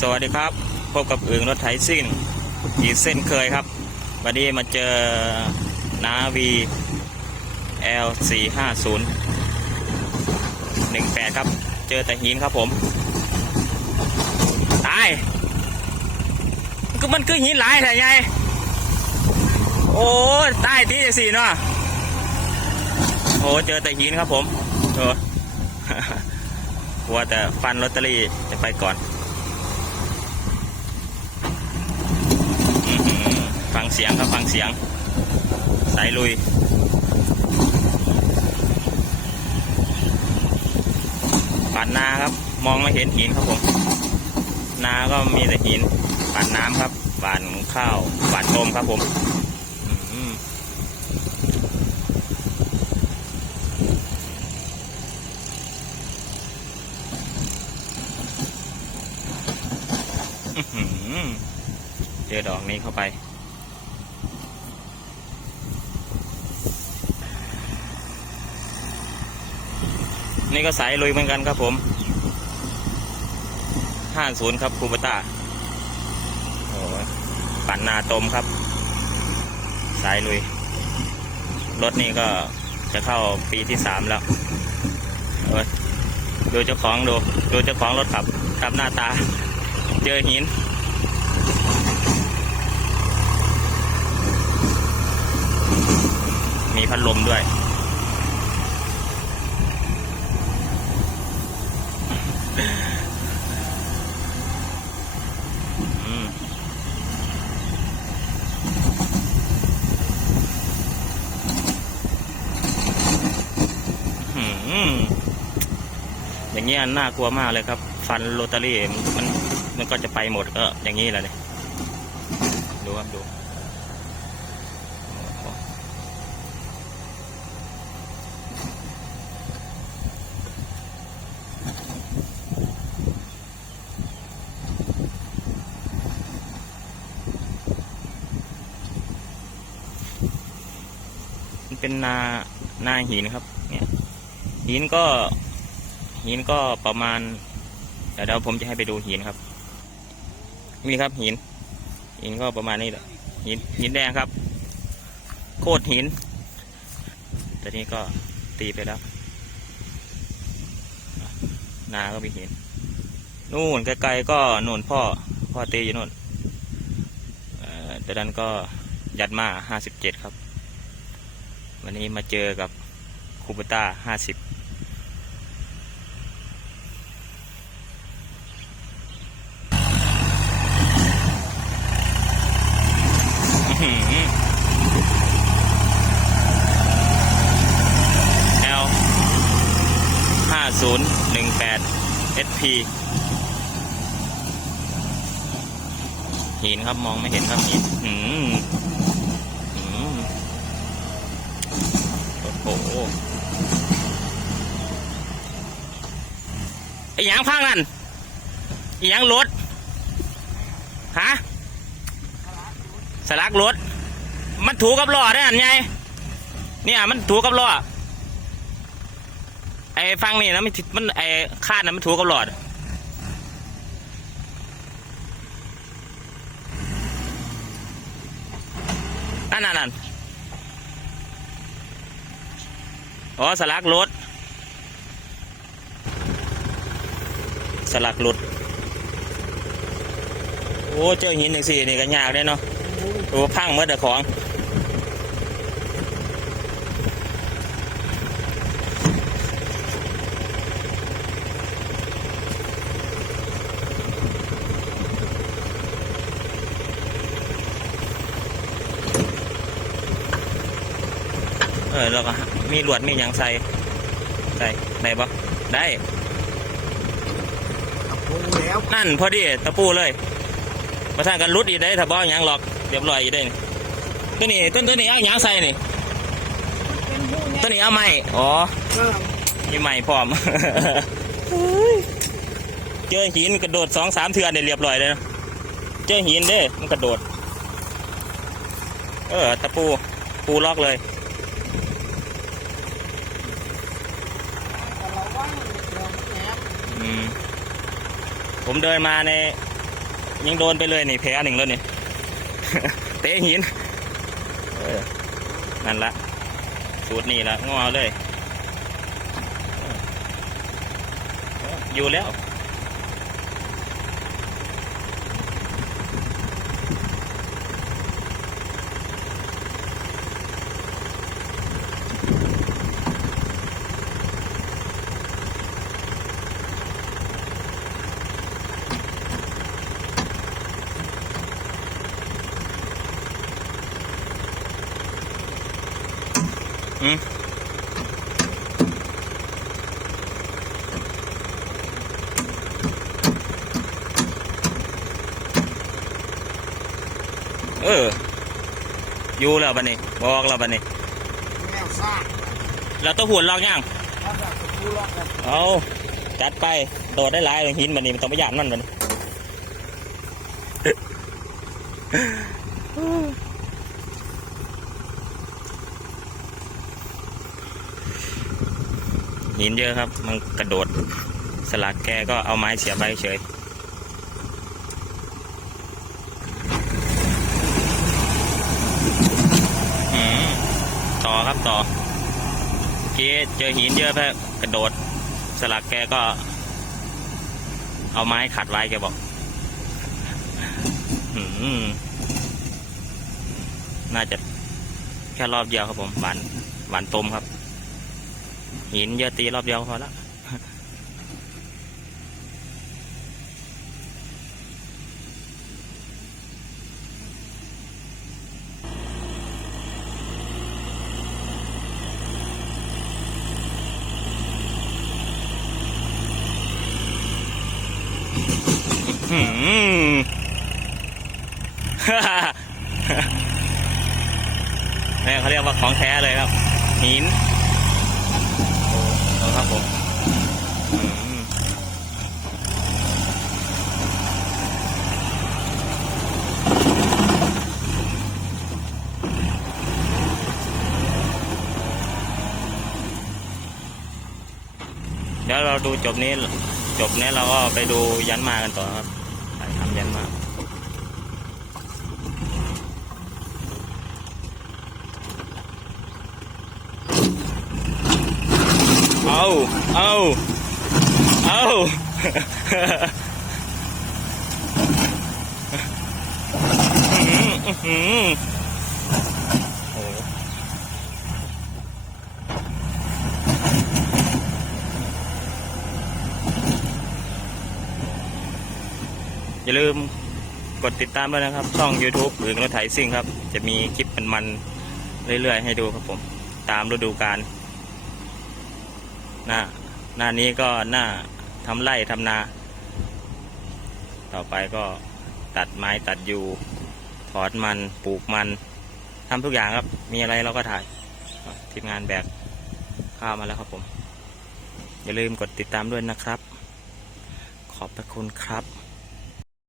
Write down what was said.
สวัสดีครับ พบกับอึ่งรถไถซิ่งอีกเส้นเคยครับ วันนี้มาเจอนาวี L 4 5 0 1 8ครับ เจอแต่หินครับผม ตายก็มันคือหินหลายแต่ไงโอ้ตายที่สี่เนาะโอ้เจอแต่หินครับผมเออกลัวแต่ฟันลอตเตอรี่จะไปก่อน อื้อหือฟั งเสียงครับฟังเสียง สายลุยปาดนาครับ มองไม่เห็นหินครับผม นาก็มีแต่หินปาดน้ำครับปาดข้าวปาดต้มครับผมเจอดอกนี้เข้าไป นี่ก็สายลุยเหมือนกันครับผม50ครับคูปต้าโอ้ปั่นนาตมครับ สายลุย รถนี่ก็จะเข้าปีที่สามแล้วโอ้ยดูเจ้าของดู ดูเจ้าของรถขับขับหน้าตา เจอหินมีพัดลมด้วย อืมหืม อย่างเงี้น่ากลัวมากเลยครับ ฟันโรตารี่มันมันก็จะไปหมดก็อย่างนี้แหละเนี่ยดูครับดูมันเป็นนานาหินครับ เนี่ยหินก็ หินก็ประมาณเดี๋ยวเดี๋ยวผมจะให้ไปดูหินครับนี่ครับหิน หินก็ประมาณนี้แหละหินหินแดงครับ โคตรหินแต่นี้ก็ตีไปแล้วนาก็มีหินนู่นไกลๆก็นู่นพ่อพ่อตีอยู่นู่นเอ่อแต่นั้นก็ยัดมาห้าสิบเจ็ดครับ วันนี้มาเจอกับคูปต้าห้าสิบ 1018 SP หินครับมองไม่เห็นครับหินหืมโอ้โหไอ้ยางพังนั่นไอ้ยางรถฮะสลักรถมันถูกับล้อได้อัอไงเนี่ยมันถูกับล้อ อ้ฟังนี่นะมันติดมันไอ้คาดนะมันถูกกับหลอดนั่นนั่นนั่นอ๋อสลักรถสลักรถโอ้เจอหินอย่างสี่นี่ก็ยากเลยเนาะโอ้พังเมื่อแต่ของ เออแล้วก็มีหลวดมีหยังใส่ใส่ได้ปะได้กับพุงแล้วนั่นพอดีตะปูเลยประทานกันรุดอีกได้ถ้าบ่หยังหรอกเรียบร้อยอีกได้นี่ตัวนี้ต้นตัวนี้เอาหยังใส่นี่เป็นผู้ตัวนี้เอาไม้อ๋อเออมีไม้พร้อมเจอหินกระโดดสองสามเทือนเนี่ยเรียบร้อยเลยนะเจอหินเด้มันกระโดด เออตะปูปูล็อกเลย แต่เราว่างเราแอบ อืม ผมเดินมาในยังโดนไปเลยนี่แพ้หนึ่งแล้วนี่ เตะหินนั่นละสูตรนี่ละงอเลย อยู่แล้ว เออ อยู่แล้วบันนี้ บอกแล้วบันนี้แนวซ่าเราต้องหุ่นลอกย่างถ้าจะสกูล็อกกันเอาจัดไป โดดได้หลายหินบันนี้มันต้องไปหยาบนั่นบันนี้ หินเยอะครับ มันกระโดด สลักแกก็เอาไม้เสียบไปเฉยต่อครับต่อเกี้เจอหินเยอะแพ้กระโดด สลักแกก็ เอาไม้ขัดไว้แกบอกน่าจะแค่รอบเดียวครับผมหวานหวานต้มครับ หินเยอะตีรอบเดียวพอละหืมนี่เขาเรียกว่าของแท้เลยครับ หินโอ้ครับผมอืมเดี๋ยวเราดูจบนี้จบนี้เราก็ไปดูยันมากันต่อครับไปทำยันมาเอาเอาเอาอื้อหือโอย่าลืมกดติดตามด้วยนะครับ ช่อง YouTube หรือรถไถซิ่งครับ จะมีคลิปมันๆเรื่อยๆ ให้ดูครับผม ตามฤดูกาลหน้าหน้านี้ก็หน้าทำไร่ทำนา ต่อไปก็ตัดไม้ตัดยูถอนมันปลูกมันทำทุกอย่างครับ มีอะไรเราก็ถ่าย ทีมงานแบกข้าวมาแล้วครับผม อย่าลืมกดติดตามด้วยนะครับ ขอบพระคุณครับ